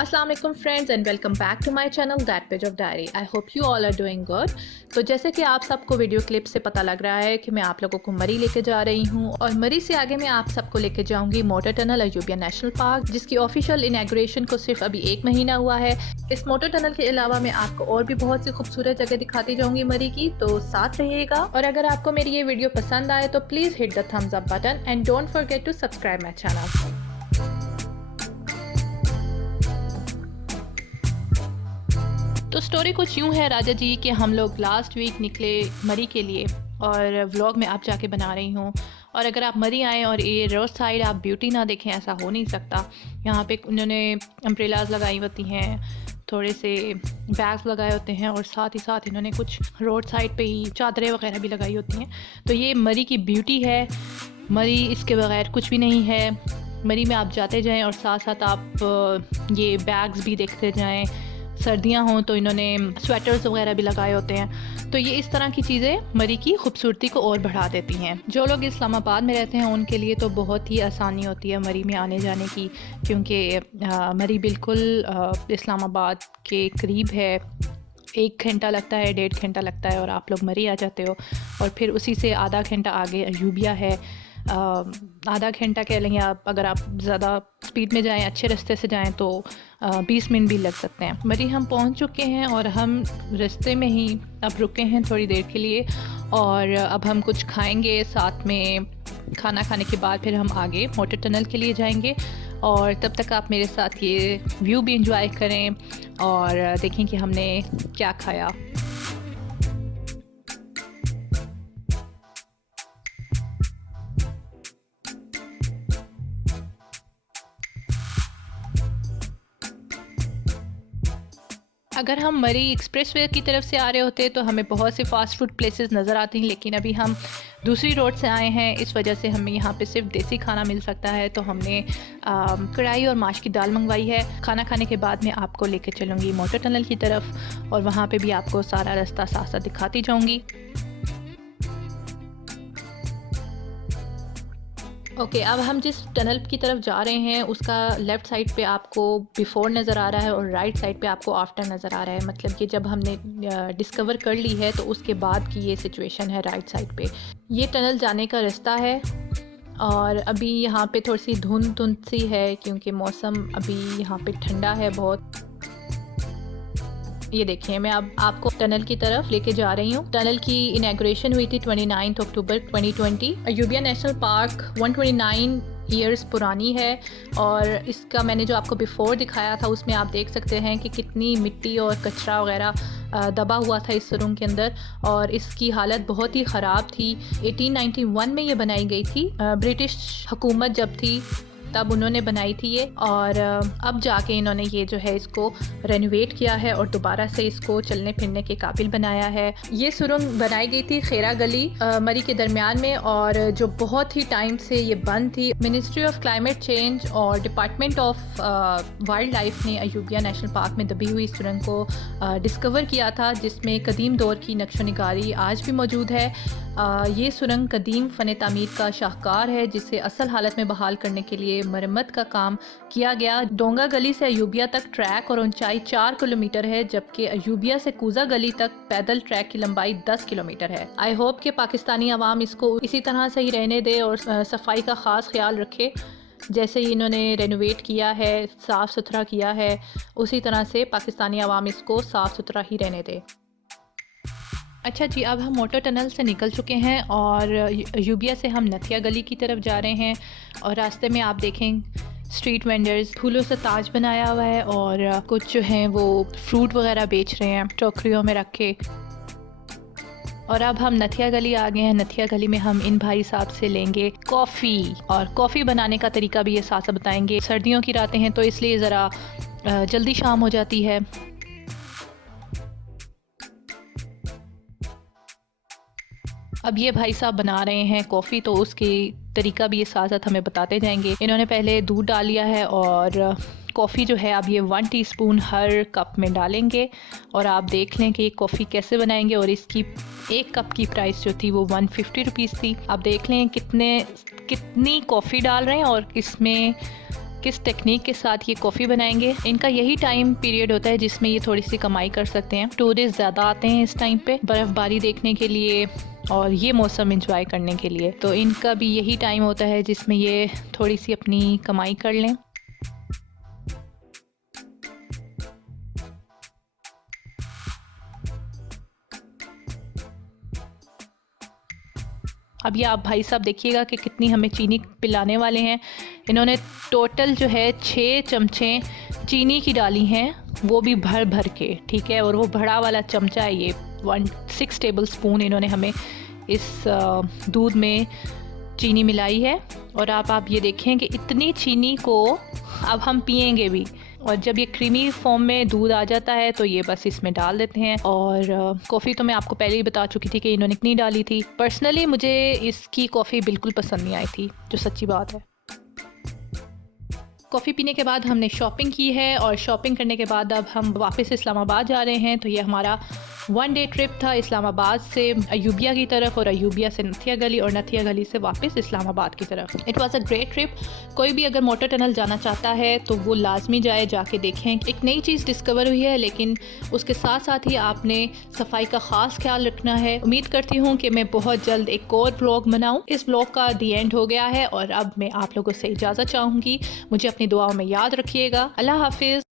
अस्सलाम वालेकुम friends and welcome back to my channel that page of diary. I hope you all are doing good. तो जैसे कि आप सबको वीडियो क्लिप से पता लग रहा है कि मैं आप लोगों को मरी लेके जा रही हूँ और मरी से आगे मैं आप सबको लेके जाऊंगी motor tunnel Ayubia national park, जिसकी ऑफिशियल इनॉग्रेशन को सिर्फ अभी 1 महीना हुआ है। इस मोटर टनल के अलावा मैं आपको और भी बहुत सी खूबसूरत जगह दिखाती जाऊंगी मरी की, तो साथ रहिएगा। और अगर आपको मेरी ये वीडियो पसंद आए तो please hit the thumbs up button and don't forget to subscribe my channel. तो स्टोरी कुछ यूँ है राजा जी कि हम लोग लास्ट वीक निकले मरी के लिए और व्लॉग में आप जाके बना रही हूँ। और अगर आप मरी आएँ और ये रोड साइड आप ब्यूटी ना देखें, ऐसा हो नहीं सकता। यहाँ पे उन्होंने अम्ब्रेलाज लगाई होती हैं, थोड़े से बैग्स लगाए होते हैं और साथ ही साथ इन्होंने कुछ रोड साइड पे ही चादरें वगैरह भी लगाई होती हैं। तो ये मरी की ब्यूटी है। मरी इसके बगैर कुछ भी नहीं है। मरी में आप जाते जाएँ और साथ साथ आप ये बैग्स भी देखते जाएँ। सर्दियाँ हों तो इन्होंने स्वेटर्स वगैरह भी लगाए होते हैं। तो ये इस तरह की चीज़ें मरी की खूबसूरती को और बढ़ा देती हैं। जो लोग इस्लामाबाद में रहते हैं उनके लिए तो बहुत ही आसानी होती है मरी में आने जाने की, क्योंकि मरी बिल्कुल इस्लामाबाद के करीब है। 1 घंटा लगता है, 1.5 घंटा लगता है और आप लोग मरी आ जाते हो। और फिर उसी से आधा घंटा आगे अयूबिया है। आधा घंटा कह लेंगे आप, अगर आप ज़्यादा स्पीड में जाएं, अच्छे रास्ते से जाएं तो 20 मिनट भी लग सकते हैं। मरी हम पहुंच चुके हैं और हम रास्ते में ही अब रुके हैं थोड़ी देर के लिए और अब हम कुछ खाएंगे। साथ में खाना खाने के बाद फिर हम आगे मोटर टनल के लिए जाएंगे और तब तक आप मेरे साथ ये व्यू भी इंजॉय करें और देखें कि हमने क्या खाया। अगर हम मरी एक्सप्रेसवे की तरफ से आ रहे होते तो हमें बहुत से फ़ास्ट फूड प्लेसेस नज़र आती हैं, लेकिन अभी हम दूसरी रोड से आए हैं, इस वजह से हमें यहाँ पे सिर्फ देसी खाना मिल सकता है। तो हमने कढ़ाई और माश की दाल मंगवाई है। खाना खाने के बाद मैं आपको लेकर चलूँगी मोटर टनल की तरफ और वहाँ पे भी आपको सारा रास्ता साथ साथ दिखाती जाऊँगी। ओके, अब हम जिस टनल की तरफ जा रहे हैं उसका लेफ़्ट साइड पे आपको बिफ़ोर नज़र आ रहा है और राइट साइड पे आपको आफ्टर नज़र आ रहा है। मतलब कि जब हमने डिस्कवर कर ली है तो उसके बाद की ये सिचुएशन है राइट साइड पे। ये टनल जाने का रास्ता है और अभी यहाँ पे थोड़ी सी धुंध सी है क्योंकि मौसम अभी यहाँ पे ठंडा है बहुत। ये देखिए, मैं अब आपको टनल की तरफ लेके जा रही हूँ। टनल की इनॉग्रेशन हुई थी 29 अक्टूबर 2020। अयूबिया नेशनल पार्क 129 ईयर्स पुरानी है और इसका मैंने जो आपको बिफ़ोर दिखाया था उसमें आप देख सकते हैं कि कितनी मिट्टी और कचरा वगैरह दबा हुआ था इस सुरंग के अंदर और इसकी हालत बहुत ही ख़राब थी। 1891 में ये बनाई गई थी। ब्रिटिश हुकूमत जब थी तब उन्होंने बनाई थी ये और अब जाके इन्होंने ये जो है इसको रेनोवेट किया है और दोबारा से इसको चलने फिरने के काबिल बनाया है। ये सुरंग बनाई गई थी खेरा गली मरी के दरमियान में और जो बहुत ही टाइम से ये बंद थी। मिनिस्ट्री ऑफ क्लाइमेट चेंज और डिपार्टमेंट ऑफ वाइल्ड लाइफ ने अयूबिया नेशनल पार्क में दबी हुई सुरंग को डिस्कवर किया था, जिसमें कदीम दौर की नक्शो निगारी आज भी मौजूद है। ये सुरंग कदीम फ़न तामीर का शाहकार है, जिसे असल हालत में बहाल करने के लिए मरम्मत का काम किया गया। डोंगा गली से अयूबिया तक ट्रैक और ऊंचाई 4 किलोमीटर है, जबकि अयूबिया से कूजा गली तक पैदल ट्रैक की लंबाई 10 किलोमीटर है। आई होप कि पाकिस्तानी अवाम इसको इसी तरह से ही रहने दे और सफाई का ख़ास ख्याल रखे। जैसे ही इन्होंने रेनोवेट किया है, साफ़ सुथरा किया है, उसी तरह से पाकिस्तानी अवाम इसको साफ़ सुथरा ही रहने दे। अच्छा जी, अब हम मोटर टनल से निकल चुके हैं और अयूबिया से हम नथिया गली की तरफ जा रहे हैं और रास्ते में आप देखें स्ट्रीट वेंडर्स फूलों से ताज बनाया हुआ है और कुछ जो हैं वो फ्रूट वगैरह बेच रहे हैं टोकरियों में रख के। और अब हम नथिया गली आ गए हैं। नथिया गली में हम इन भाई साहब से लेंगे कॉफ़ी और कॉफ़ी बनाने का तरीका भी ये साथ साथ बताएंगे। सर्दियों की रातें हैं तो इसलिए ज़रा जल्दी शाम हो जाती है। अब ये भाई साहब बना रहे हैं कॉफ़ी, तो उसकी तरीका भी ये साथ साथ हमें बताते जाएंगे। इन्होंने पहले दूध डाल लिया है और कॉफ़ी जो है अब ये 1 टीस्पून हर कप में डालेंगे और आप देख लें कि ये कॉफ़ी कैसे बनाएंगे। और इसकी 1 कप की प्राइस जो थी वो 150 रुपीज़ थी। आप देख लें कितनी कॉफ़ी डाल रहे हैं और इसमें किस टेक्निक के साथ ये कॉफ़ी बनाएंगे। इनका यही टाइम पीरियड होता है जिसमें ये थोड़ी सी कमाई कर सकते हैं। टूरिस्ट ज़्यादा आते हैं इस टाइम पे बर्फ़बारी देखने के लिए और ये मौसम एंजॉय करने के लिए, तो इनका भी यही टाइम होता है जिसमें ये थोड़ी सी अपनी कमाई कर लें। अब ये आप भाई साहब देखिएगा कि कितनी हमें चीनी पिलाने वाले हैं। इन्होंने टोटल जो है 6 चमचे चीनी की डाली हैं, वो भी भर भर के, ठीक है। और वो बड़ा वाला चमचा है ये 6 टेबल स्पून इन्होंने हमें इस दूध में चीनी मिलाई है। और आप ये देखें कि इतनी चीनी को अब हम पिएंगे भी, और जब ये क्रीमी फॉर्म में दूध आ जाता है तो ये बस इसमें डाल देते हैं। और कॉफ़ी तो मैं आपको पहले ही बता चुकी थी कि इन्होंने कितनी डाली थी। पर्सनली मुझे इसकी कॉफ़ी बिल्कुल पसंद नहीं आई थी, जो सच्ची बात है। कॉफ़ी पीने के बाद हमने शॉपिंग की है, और शॉपिंग करने के बाद अब हम वापस इस्लामाबाद जा रहे हैं। तो ये हमारा 1 डे ट्रिप था इस्लामाबाद से अयूबिया की तरफ, और अयूबिया से नथिया गली, और नथिया गली से वापस इस्लामाबाद की तरफ। It was a great trip. कोई भी अगर मोटर टनल जाना चाहता है तो वो लाजमी जाए, जाके देखें। एक नई चीज़ डिस्कवर हुई है, लेकिन उसके साथ साथ ही आपने सफाई का ख़ास ख्याल रखना है। उम्मीद करती हूँ कि मैं बहुत जल्द एक और व्लॉग बनाऊँ। इस व्लॉग का दी एंड हो गया है, और अब मैं आप लोगों से इजाज़त चाहूँगी। मुझे अपनी दुआओं में याद रखिएगा। अल्लाह हाफिज़।